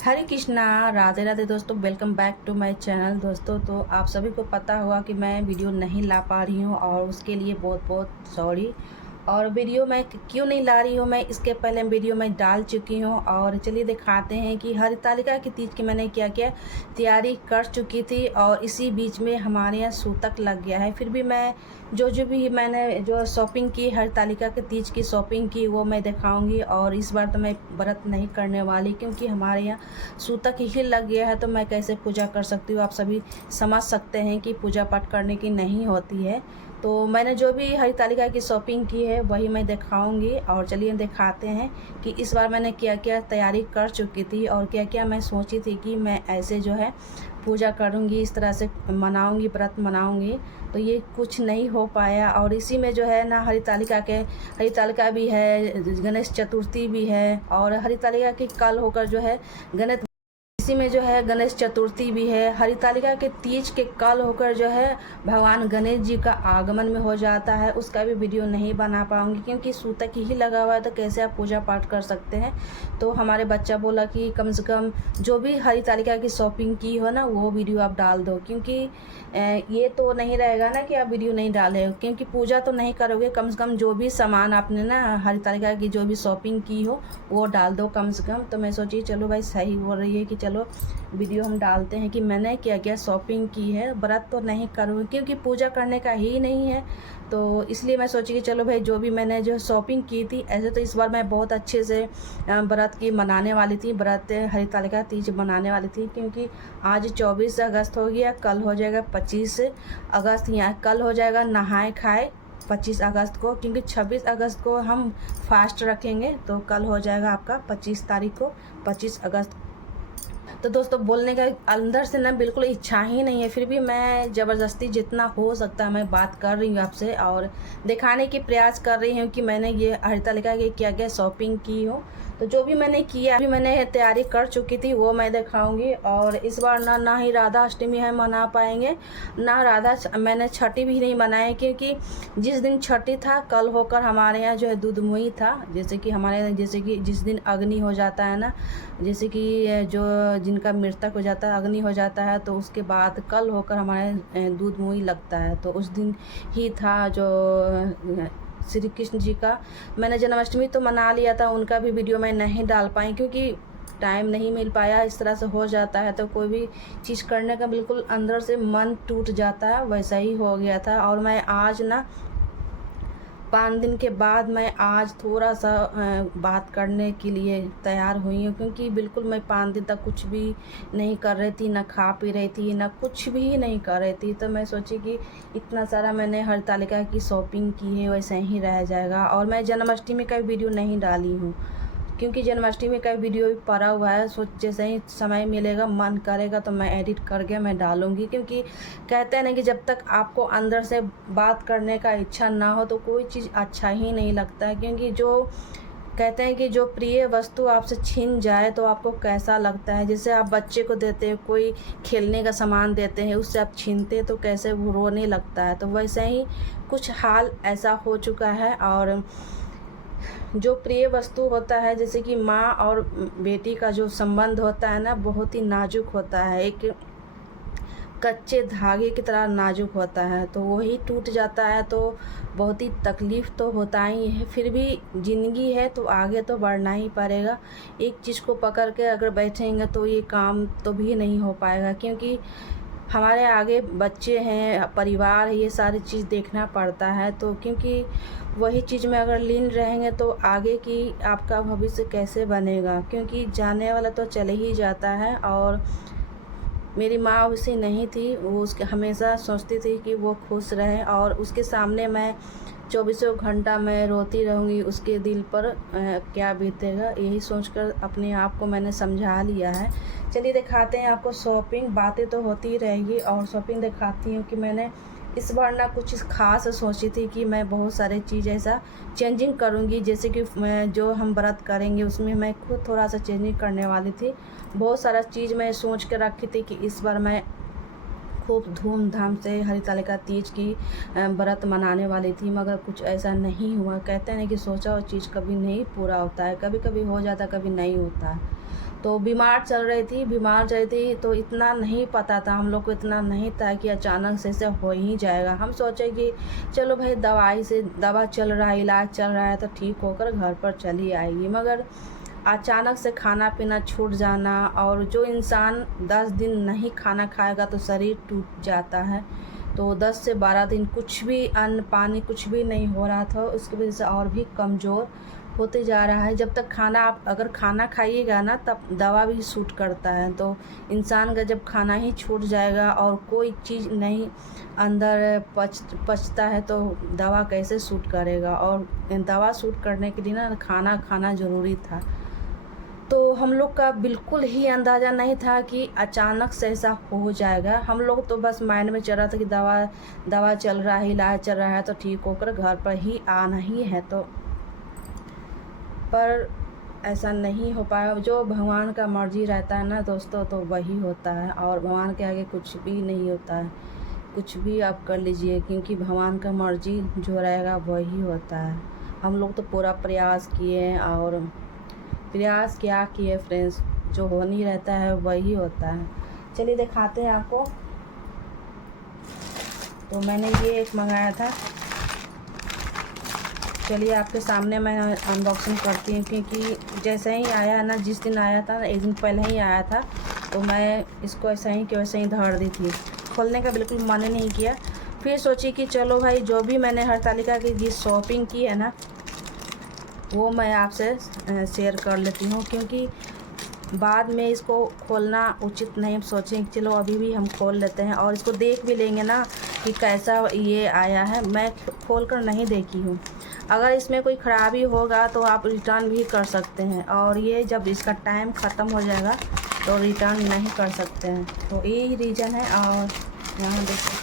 हरे कृष्णा, राधे राधे दोस्तों। Welcome back to my channel दोस्तों। तो आप सभी को पता होगा कि मैं वीडियो नहीं ला पा रही हूँ और उसके लिए बहुत बहुत सॉरी। और वीडियो मैं क्यों नहीं ला रही हूँ, मैं इसके पहले वीडियो मैं डाल चुकी हूँ। और चलिए दिखाते हैं कि हरितालिका की तीज की मैंने क्या क्या तैयारी कर चुकी थी। और इसी बीच में हमारे यहाँ सूतक लग गया है। फिर भी मैं जो भी मैंने जो शॉपिंग की, हरितालिका के तीज की शॉपिंग की, वो मैं दिखाऊंगी। और इस बार तो मैं व्रत नहीं करने वाली, क्योंकि हमारे यहाँ सूतक ही लग गया है। तो मैं कैसे पूजा कर सकती हूँ, आप सभी समझ सकते हैं कि पूजा पाठ करने की नहीं होती है। तो मैंने जो भी हरितालिका की शॉपिंग की है वही मैं दिखाऊंगी। और चलिए दिखाते हैं कि इस बार मैंने क्या क्या तैयारी कर चुकी थी और क्या क्या मैं सोची थी कि मैं ऐसे जो है पूजा करूंगी, इस तरह से मनाऊंगी, व्रत मनाऊंगी। तो ये कुछ नहीं हो पाया। और इसी में जो है ना हरितालिका भी है, गणेश चतुर्थी भी है। और हरितालिका की कल होकर जो है गणेश, इसी में जो है गणेश चतुर्थी भी है। हरितालिका के तीज के कल होकर जो है भगवान गणेश जी का आगमन में हो जाता है। उसका भी वीडियो नहीं बना पाऊंगी, क्योंकि सूतक ही लगा हुआ है, तो कैसे आप पूजा पाठ कर सकते हैं। तो हमारे बच्चा बोला कि कम से कम जो भी हरितालिका की शॉपिंग की हो ना, वो वीडियो आप डाल दो। क्योंकि ये तो नहीं रहेगा ना कि आप वीडियो नहीं डाले, क्योंकि पूजा तो नहीं करोगे। कम से कम जो भी सामान आपने ना हरितालिका की जो भी शॉपिंग की हो वो डाल दो कम से कम। तो मैं सोची चलो भाई सही बोल रही है कि चलो वीडियो हम डालते हैं कि मैंने क्या क्या शॉपिंग की है। व्रत तो नहीं करूँगी, क्योंकि पूजा करने का ही नहीं है। तो इसलिए मैं सोची कि चलो भाई जो भी मैंने जो शॉपिंग की थी, ऐसे तो इस बार मैं बहुत अच्छे से व्रत की मनाने वाली थी, व्रत हरितालिका तीज मनाने वाली थी। क्योंकि आज 24 अगस्त हो गया, कल हो जाएगा 25 अगस्त। यहाँ कल हो जाएगा नहाए खाए 25 अगस्त को, क्योंकि 26 अगस्त को हम फास्ट रखेंगे। तो कल हो जाएगा आपका 25 तारीख को 25 अगस्त। तो दोस्तों बोलने का अंदर से ना बिल्कुल इच्छा ही नहीं है, फिर भी मैं ज़बरदस्ती जितना हो सकता है मैं बात कर रही हूँ आपसे और दिखाने की प्रयास कर रही हूँ कि मैंने ये हरितालिका की क्या क्या शॉपिंग की हो। तो जो भी मैंने किया, भी मैंने तैयारी कर चुकी थी, वो मैं दिखाऊंगी। और इस बार ना ही राधा अष्टमी है मना पाएंगे, ना मैंने छठी भी नहीं मनाई, क्योंकि जिस दिन छठी था कल होकर हमारे यहाँ जो है दूध मुई था। जैसे कि जैसे कि जिस दिन अग्नि हो जाता है ना, जैसे कि जो जिनका मृतक हो जाता है, अग्नि हो जाता है, तो उसके बाद कल होकर हमारे दूध मुई लगता है। तो उस दिन ही था जो श्री कृष्ण जी का। मैंने जन्माष्टमी तो मना लिया था, उनका भी वीडियो मैं नहीं डाल पाई, क्योंकि टाइम नहीं मिल पाया। इस तरह से हो जाता है तो कोई भी चीज़ करने का बिल्कुल अंदर से मन टूट जाता है, वैसा ही हो गया था। और मैं आज ना 5 दिन के बाद मैं आज थोड़ा सा बात करने के लिए तैयार हुई हूँ, क्योंकि बिल्कुल मैं 5 दिन तक कुछ भी नहीं कर रही थी, ना खा पी रही थी, ना कुछ भी नहीं कर रही थी। तो मैं सोची कि इतना सारा मैंने हरितालिका की शॉपिंग की है, वैसे ही रह जाएगा। और मैं जन्माष्टमी का वीडियो नहीं डाली हूँ, क्योंकि जन्माष्टमी का वीडियो भी पड़ा हुआ है। सोच जैसे ही समय मिलेगा, मन करेगा तो मैं एडिट करके मैं डालूँगी। क्योंकि कहते हैं ना कि जब तक आपको अंदर से बात करने का इच्छा ना हो तो कोई चीज़ अच्छा ही नहीं लगता है। क्योंकि जो कहते हैं कि जो प्रिय वस्तु आपसे छीन जाए तो आपको कैसा लगता है। जैसे आप बच्चे को देते हैं, कोई खेलने का सामान देते हैं, उससे आप छीनते हैं तो कैसे वो रोने लगता है। तो वैसे ही कुछ हाल ऐसा हो चुका है। और जो प्रिय वस्तु होता है, जैसे कि माँ और बेटी का जो संबंध होता है ना, बहुत ही नाजुक होता है, एक कच्चे धागे की तरह नाजुक होता है। तो वही टूट जाता है तो बहुत ही तकलीफ़ तो होता ही है। फिर भी ज़िंदगी है तो आगे तो बढ़ना ही पड़ेगा। एक चीज़ को पकड़ के अगर बैठेंगे तो ये काम तो भी नहीं हो पाएगा, क्योंकि हमारे आगे बच्चे हैं, परिवार है, ये सारी चीज़ देखना पड़ता है। तो क्योंकि वही चीज़ में अगर लीन रहेंगे तो आगे की आपका भविष्य कैसे बनेगा। क्योंकि जाने वाला तो चले ही जाता है। और मेरी माँ वैसी नहीं थी, वो उसके हमेशा सोचती थी कि वो खुश रहे, और उसके सामने मैं चौबीसों घंटा मैं रोती रहूँगी, उसके दिल पर क्या बीतेगा, यही सोचकर अपने आप को मैंने समझा लिया है। चलिए दिखाते हैं आपको शॉपिंग। बातें तो होती रहेगी और शॉपिंग दिखाती हूँ कि मैंने इस बार ना कुछ खास सोची थी कि मैं बहुत सारे चीज़ ऐसा चेंजिंग करूँगी। जैसे कि मैं जो हम व्रत करेंगे उसमें मैं खुद थोड़ा सा चेंजिंग करने वाली थी। बहुत सारा चीज़ मैं सोच के रखी थी कि इस बार मैं खूब धूमधाम से हरितालिका तीज की व्रत मनाने वाली थी, मगर कुछ ऐसा नहीं हुआ। कहते हैं कि सोचा हुआ चीज़ कभी नहीं पूरा होता है, कभी कभी हो जाता है, कभी नहीं होता है। तो बीमार चल रही थी तो इतना नहीं पता था, हम लोग को इतना नहीं था कि अचानक से हो ही जाएगा। हम सोचे कि चलो भाई दवा चल रहा है, इलाज चल रहा है तो ठीक होकर घर पर चली आएगी, मगर अचानक से खाना पीना छूट जाना, और जो इंसान 10 दिन नहीं खाना खाएगा तो शरीर टूट जाता है। तो 10 से 12 दिन कुछ भी अन्न पानी कुछ भी नहीं हो रहा था, उसकी वजह से और भी कमज़ोर होते जा रहा है। जब तक खाना आप अगर खाना खाइएगा ना तब दवा भी सूट करता है। तो इंसान का जब खाना ही छूट जाएगा और कोई चीज़ नहीं अंदर पचता है तो दवा कैसे सूट करेगा। और दवा सूट करने के लिए ना खाना खाना ज़रूरी था। तो हम लोग का बिल्कुल ही अंदाज़ा नहीं था कि अचानक से ऐसा हो जाएगा। हम लोग तो बस माइंड में चल रहा था कि दवा चल रहा है, इलाज चल रहा है तो ठीक होकर घर पर ही आना ही है। तो पर ऐसा नहीं हो पाया। जो भगवान का मर्ज़ी रहता है ना दोस्तों तो वही होता है, और भगवान के आगे कुछ भी नहीं होता है। कुछ भी आप कर लीजिए, क्योंकि भगवान का मर्ज़ी जो रहेगा वही होता है। हम लोग तो पूरा प्रयास किए, और प्रयास क्या किए फ्रेंड्स, जो हो नहीं रहता है वही होता है। चलिए दिखाते हैं आपको। तो मैंने ये एक मंगाया था, चलिए आपके सामने मैं अनबॉक्सिंग करती हूँ, क्योंकि जैसे ही आया ना, जिस दिन आया था एक दिन पहले ही आया था, तो मैं इसको ऐसा ही कि वैसे ही धर दी थी, खोलने का बिल्कुल मन नहीं किया। फिर सोची कि चलो भाई जो भी मैंने हरतालिका की जी शॉपिंग की है ना वो मैं आपसे शेयर कर लेती हूँ, क्योंकि बाद में इसको खोलना उचित नहीं। सोचें चलो अभी भी हम खोल लेते हैं और इसको देख भी लेंगे ना कि कैसा ये आया है। मैं खोल कर नहीं देखी हूँ। अगर इसमें कोई ख़राबी होगा तो आप रिटर्न भी कर सकते हैं, और ये जब इसका टाइम ख़त्म हो जाएगा तो रिटर्न नहीं कर सकते हैं। तो यही रीज़न है। और यहाँ देखिए,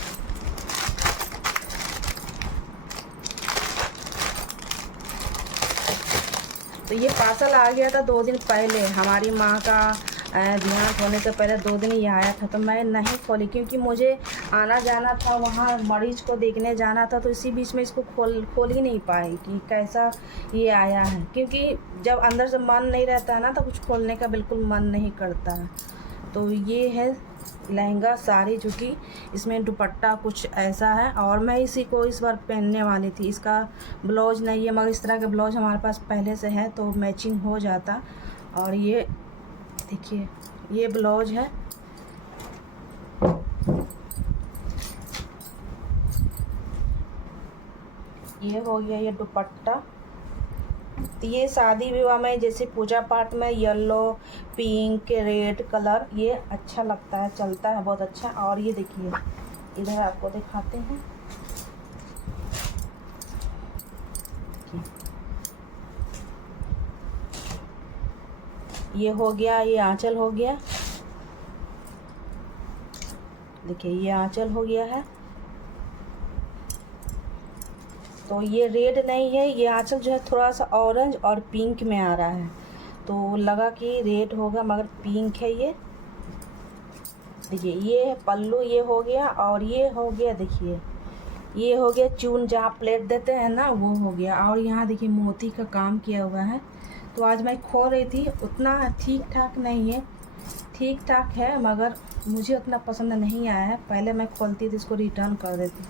तो ये पार्सल आ गया था 2 दिन पहले। हमारी माँ का देहांत होने से पहले 2 दिन ये आया था, तो मैं नहीं खोली, क्योंकि मुझे आना जाना था, वहाँ मरीज़ को देखने जाना था। तो इसी बीच में इसको खोल ही नहीं पाई कि कैसा ये आया है, क्योंकि जब अंदर से मन नहीं रहता है ना तो कुछ खोलने का बिल्कुल मन नहीं करता है। तो ये है लहंगा साड़ी, जो कि इसमें दुपट्टा कुछ ऐसा है, और मैं इसी को इस बार पहनने वाली थी। इसका ब्लाउज नहीं है, मगर इस तरह का ब्लाउज हमारे पास पहले से है तो मैचिंग हो जाता। और ये देखिए, ये ब्लाउज है। ये हो गया ये दुपट्टा। ये शादी विवाह में जैसे पूजा पाठ में येलो पिंक रेड कलर ये अच्छा लगता है, चलता है बहुत अच्छा। और ये देखिए इधर आपको दिखाते हैं, ये हो गया, ये आंचल हो गया। देखिए ये आंचल हो गया है। तो ये रेड नहीं है, ये आंचल जो है थोड़ा सा ऑरेंज और पिंक में आ रहा है, तो लगा कि रेड होगा मगर पिंक है ये। देखिए ये पल्लू ये हो गया, और ये हो गया, देखिए ये हो गया चून, जहाँ प्लेट देते हैं ना वो हो गया। और यहाँ देखिए मोती का काम किया हुआ है। तो आज मैं खोल रही थी, उतना ठीक ठाक नहीं है, ठीक ठाक है मगर मुझे उतना पसंद नहीं आया है। पहले मैं खोलती थी इसको रिटर्न कर देती।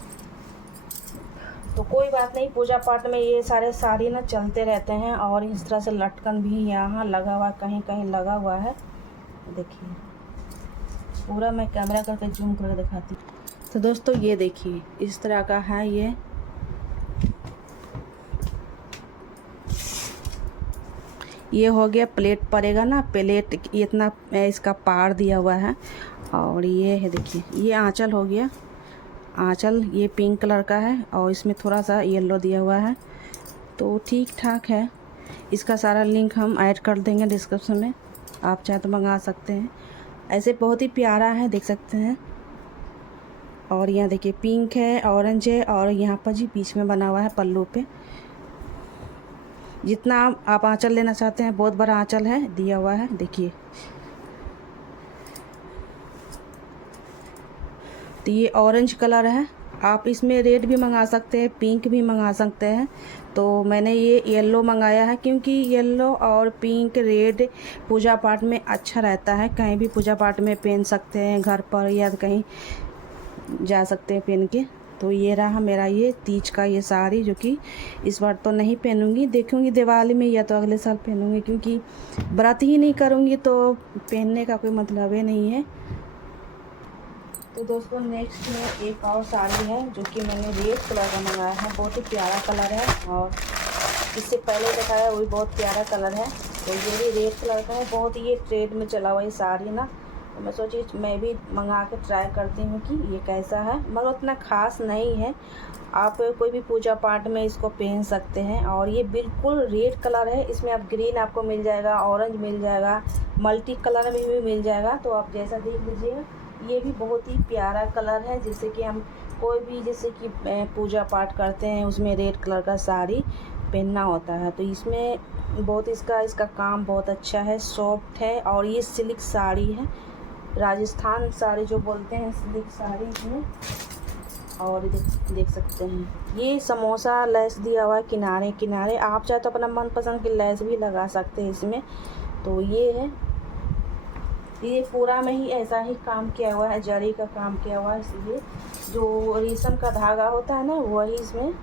तो कोई बात नहीं, पूजा पाठ में ये सारे साड़ी ना चलते रहते हैं। और इस तरह से लटकन भी यहाँ लगा हुआ, कहीं कहीं लगा हुआ है। देखिए पूरा मैं कैमरा करके जूम करके दिखाती हूँ। तो दोस्तों ये देखिए इस तरह का है ये हो गया। प्लेट पड़ेगा ना, प्लेट इतना इसका पार दिया हुआ है। और ये है देखिए, ये आंचल हो गया। आंचल ये पिंक कलर का है और इसमें थोड़ा सा येलो दिया हुआ है, तो ठीक ठाक है। इसका सारा लिंक हम ऐड कर देंगे डिस्क्रिप्शन में, आप चाहे तो मंगा सकते हैं। ऐसे बहुत ही प्यारा है, देख सकते हैं। और यहाँ देखिए पिंक है, ऑरेंज है, और यहाँ पर जी बीच में बना हुआ है पल्लू पे। जितना आप आंचल लेना चाहते हैं, बहुत बड़ा आंचल है दिया हुआ है। देखिए तो ये ऑरेंज कलर है, आप इसमें रेड भी मंगा सकते हैं, पिंक भी मंगा सकते हैं। तो मैंने ये येलो मंगाया है क्योंकि येलो और पिंक रेड पूजा पाठ में अच्छा रहता है। कहीं भी पूजा पाठ में पहन सकते हैं, घर पर या कहीं जा सकते हैं पहन के। तो ये रहा मेरा ये तीज का ये साड़ी, जो कि इस बार तो नहीं पहनूंगी, देखूंगी दिवाली में या तो अगले साल पहनूंगी, क्योंकि व्रत ही नहीं करूंगी तो पहनने का कोई मतलब ही नहीं है। तो दोस्तों नेक्स्ट में एक और साड़ी है जो कि मैंने रेड कलर का मंगाया है। बहुत ही प्यारा कलर है और इससे पहले दिखाया वो भी बहुत प्यारा कलर है। तो ये भी रेड कलर का है। बहुत ही ये ट्रेंड में चला हुआ ये साड़ी ना, तो मैं सोची मैं भी मंगा के ट्राई करती हूँ कि ये कैसा है, मगर उतना ख़ास नहीं है। आप कोई भी पूजा पाठ में इसको पहन सकते हैं। और ये बिल्कुल रेड कलर है। इसमें आप ग्रीन आपको मिल जाएगा, ऑरेंज मिल जाएगा, मल्टी कलर में भी मिल जाएगा। तो आप जैसा देख लीजिएगा, ये भी बहुत ही प्यारा कलर है। जैसे कि हम कोई भी जैसे कि पूजा पाठ करते हैं उसमें रेड कलर का साड़ी पहनना होता है। तो इसमें बहुत इसका काम बहुत अच्छा है, सॉफ्ट है। और ये सिल्क साड़ी है, राजस्थान साड़ी जो बोलते हैं, सिल्क साड़ी इसमें। और देख सकते हैं ये समोसा लेस दिया हुआ है किनारे किनारे। आप चाहे तो अपना मनपसंद की लेस भी लगा सकते हैं इसमें। तो ये है, ये पूरा में ही ऐसा ही काम किया हुआ है, जरी का काम किया हुआ है। इसलिए जो रेशम का धागा होता है ना, वही इसमें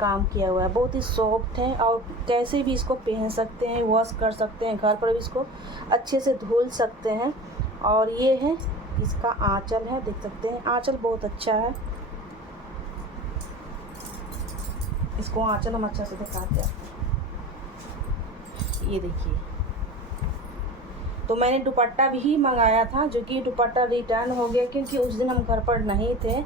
काम किया हुआ है। बहुत ही सॉफ्ट है और कैसे भी इसको पहन सकते हैं, वॉश कर सकते हैं, घर पर भी इसको अच्छे से धुल सकते हैं। और ये है इसका आंचल है, देख सकते हैं आंचल बहुत अच्छा है। इसको आंचल हम अच्छा से दिखाते हैं, ये देखिए। तो मैंने दुपट्टा भी मंगाया था, जो कि दुपट्टा रिटर्न हो गया क्योंकि उस दिन हम घर पर नहीं थे।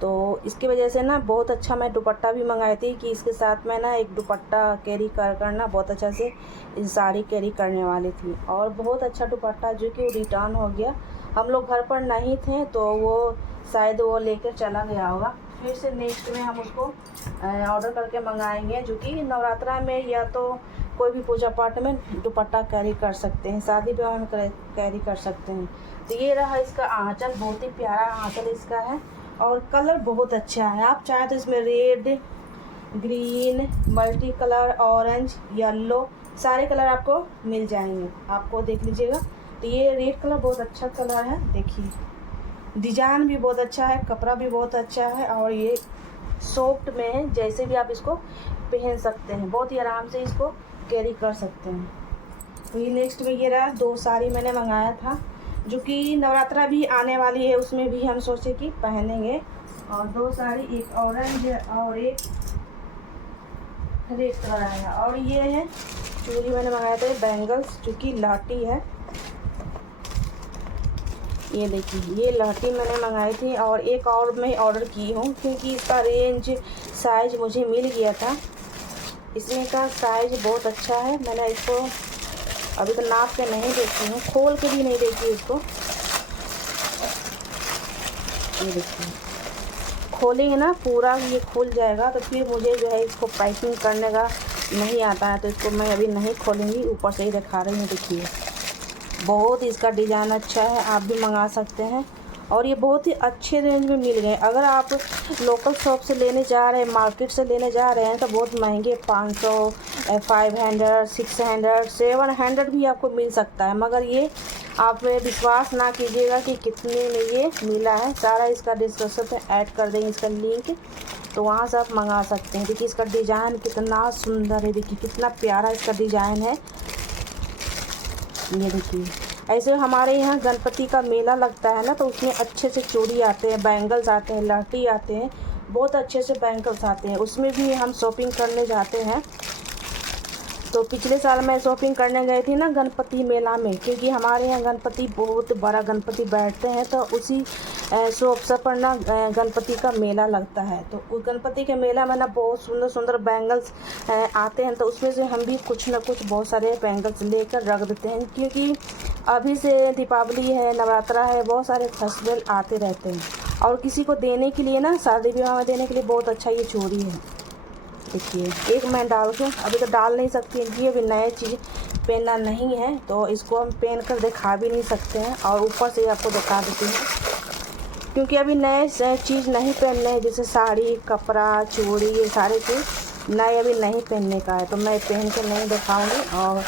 तो इसकी वजह से ना बहुत अच्छा मैं दुपट्टा भी मंगाई थी कि इसके साथ में ना एक दुपट्टा कैरी करना बहुत अच्छा से इस साड़ी कैरी करने वाली थी। और बहुत अच्छा दुपट्टा जो कि वो रिटर्न हो गया। हम लोग घर पर नहीं थे तो वो शायद वो लेकर चला गया होगा। फिर से नेक्स्ट में हम उसको ऑर्डर करके मंगाएंगे, जो कि नवरात्रा में या तो कोई भी पूजा पाठ में दुपट्टा कैरी कर सकते हैं, शादी ब्याह में कैरी कर सकते हैं। तो ये रहा इसका आंचल, बहुत ही प्यारा आंचल इसका है। और कलर बहुत अच्छा है। आप चाहे तो इसमें red, green, multi colour, orange, yellow सारे कलर आपको मिल जाएंगे। आपको देख लीजिएगा, तो ये रेड कलर बहुत अच्छा कलर है। देखिए डिज़ाइन भी बहुत अच्छा है, कपड़ा भी बहुत अच्छा है। और ये सॉफ्ट में है, जैसे भी आप इसको पहन सकते हैं, बहुत ही आराम से इसको कैरी कर सकते हैं। तो ये नेक्स्ट में ये रहा, 2 साड़ी मैंने मंगाया था, जो कि नवरात्रा भी आने वाली है, उसमें भी हम सोचे कि पहनेंगे। और 2 साड़ी, एक ऑरेंज और एक रेड कलर आया। और ये है चूड़ी मैंने मंगाया था, बैंगल्स, जो कि लाटी है। ये देखिए ये लाठी मैंने मंगाई थी। और एक और मैं ऑर्डर की हूँ क्योंकि इसका रेंज साइज़ मुझे मिल गया था। इसमें का साइज़ बहुत अच्छा है। मैंने इसको अभी तो नाप के नहीं देखी हूँ, खोल के भी नहीं देखी इसको। ये देखिए खोलेंगे ना पूरा ये खुल जाएगा, तो फिर मुझे जो है इसको पैकिंग करने का नहीं आता है, तो इसको मैं अभी नहीं खोलूँगी, ऊपर से ही दिखा रही हूँ। देखिए बहुत इसका डिज़ाइन अच्छा है, आप भी मंगा सकते हैं। और ये बहुत ही अच्छे रेंज में मिल गए। अगर आप लोकल शॉप से लेने जा रहे हैं, मार्केट से लेने जा रहे हैं, तो बहुत महंगे 500, 500, 600, 700 भी आपको मिल सकता है। मगर ये आप विश्वास ना कीजिएगा कि कितने में ये मिला है। सारा इसका डिस्क्रिप्शन में ऐड कर देंगे इसका लिंक, तो वहाँ से आप मंगा सकते हैं। देखिए इसका डिज़ाइन कितना सुंदर है, देखिए कितना प्यारा इसका डिज़ाइन है। ये देखिए ऐसे हमारे यहाँ गणपति का मेला लगता है ना, तो उसमें अच्छे से चूड़ी आते हैं, बैंगल्स आते हैं, लाठी आते हैं, बहुत अच्छे से बैंगल्स आते हैं। उसमें भी हम शॉपिंग करने जाते हैं। तो पिछले साल मैं शॉपिंग करने गई थी ना गणपति मेला में, क्योंकि हमारे यहाँ गणपति बहुत बड़ा गणपति बैठते हैं, तो उसी अवसर पर ना गणपति का मेला लगता है। तो उस गणपति के मेला में ना बहुत सुंदर सुंदर बैंगल्स आते हैं, तो उसमें से हम भी कुछ ना कुछ बहुत सारे बैंगल्स लेकर रख देते हैं, क्योंकि अभी से दीपावली है, नवरात्रा है, बहुत सारे फेस्टिवल आते रहते हैं। और किसी को देने के लिए ना, शादी विवाह में देने के लिए बहुत अच्छा ये चूड़ी है। देखिए एक मैं डाल के, अभी तो डाल नहीं सकती क्योंकि अभी नए चीज़ पहनना नहीं है, तो इसको हम पहन कर दिखा भी नहीं सकते हैं। और ऊपर से आपको दिखा देती हूँ, क्योंकि अभी नए चीज़ नहीं पहनने हैं, जैसे साड़ी, कपड़ा, चूड़ी, ये सारे चीज़ नए अभी नहीं पहनने का है, तो मैं पहन के नहीं दिखाऊंगी। और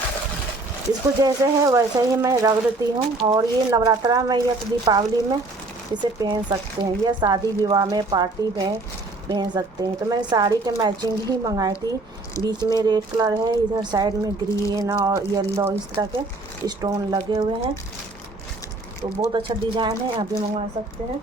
इसको जैसे है वैसे ही मैं रख देती हूँ। और ये नवरात्रा में या तो दीपावली में इसे पहन सकते हैं, या शादी विवाह में, पार्टी में पहन सकते हैं। तो मैंने साड़ी के मैचिंग ही मंगाई थी। बीच में रेड कलर है, इधर साइड में ग्रीन और येलो इस तरह के स्टोन लगे हुए हैं। तो बहुत अच्छा डिज़ाइन है, आप भी मंगवा सकते हैं।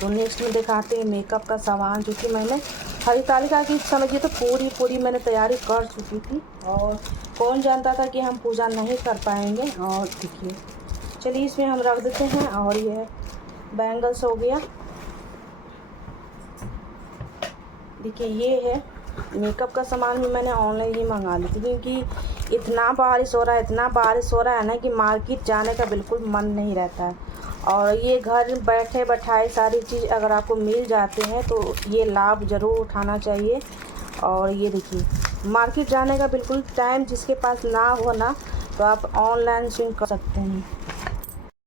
तो नेक्स्ट में दिखाते हैं मेकअप का सामान, जो कि मैंने हरितालिका की समझिए तो पूरी मैंने तैयारी कर चुकी थी। और कौन जानता था कि हम पूजा नहीं कर पाएंगे। और देखिए, चलिए इसमें हम रख देते हैं। और ये बैंगल्स हो गया, देखिए ये है। मेकअप का सामान भी मैंने ऑनलाइन ही मंगा ली थी, क्योंकि इतना बारिश हो रहा है ना कि मार्केट जाने का बिल्कुल मन नहीं रहता है। और ये घर बैठे बैठाए सारी चीज़ अगर आपको मिल जाते हैं तो ये लाभ ज़रूर उठाना चाहिए। और ये देखिए, मार्केट जाने का बिल्कुल टाइम जिसके पास ना हो ना, तो आप ऑनलाइन शॉपिंग कर सकते हैं।